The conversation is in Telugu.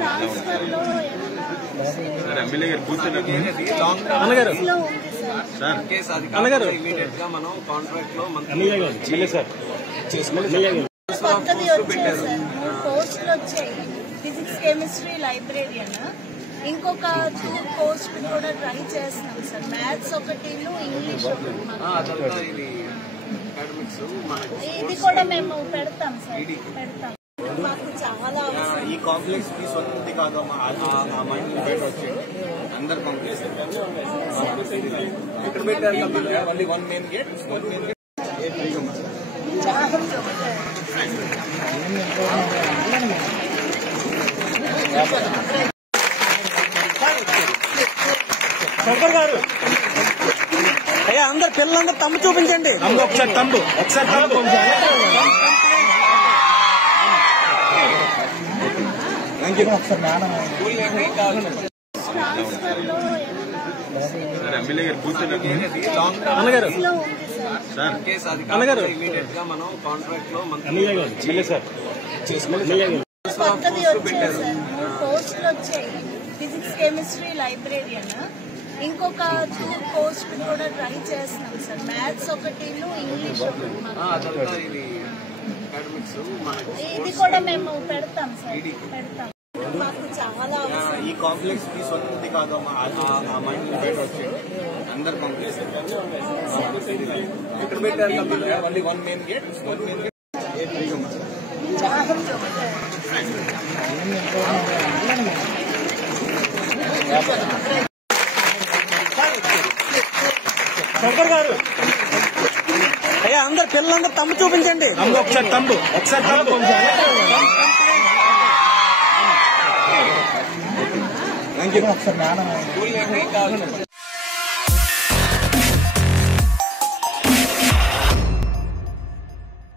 ట్రాన్స్ఫర్ లో ఎమ్మెల్యే గారు కూర్చున్నది అన్నగారు అన్నగారు ఇమీడియట్ గా మనం కాంట్రాక్ట్ లో కొత్తది వచ్చాయి సార్ 3 పోస్టులు వచ్చాయి. ఫిజిక్స్ కెమిస్ట్రీ లైబ్రేరియన్, ఇంకొక 2 పోస్టులు కూడా ట్రై చేస్తున్నాం సార్. మ్యాథ్స్ ఒకటి, ఇంగ్లీష్ ఒకటి. ఇది కూడా మేము పెడతాం సార్, పెడతాం. మాకు చాలా ఈ కాంప్లెక్స్ కి సొంతది కాదు, ఆ మైండ్ బయట వచ్చేది అందరు కాంప్లెక్స్ ఎక్కడ పెట్టారు? Only one main gate Shankar గారు. అయ్యా అందరు పిల్లలందరూ తమ్ము చూపించండి. ఒకసారి తమ్ము ట్రాన్స్ఫర్ లో ఎమ్మెల్యే గారు కూర్చున్నది అన్నగారు అన్నగారు ఇమీడియట్ గా మనం కాంట్రాక్ట్ లో కొత్తది వచ్చాయి సార్. 3 పోస్టులు వచ్చాయి. ఫిజిక్స్ కెమిస్ట్రీ లైబ్రేరియన్, ఇంకొక 2 పోస్టులు కూడా ట్రై చేస్తున్నాం సార్. మ్యాథ్స్ ఒకటి, ఇంగ్లీష్ ఒకటి. ఇది కూడా మేము పెడతాం సార్, పెడతాం. మాకు చాలా ఈ కాంప్లెక్స్ కి సొంతది కాదు, ఆ మైండ్ బయట వచ్చేది అందరు కాంప్లెక్స్ ఎక్కడ పెట్టారు? Only one main gate Shankar గారు. అయ్యా అందరు పిల్లలందరూ తమ్ము చూపించండి. ఒకసారి తమ్ము ఒకసారి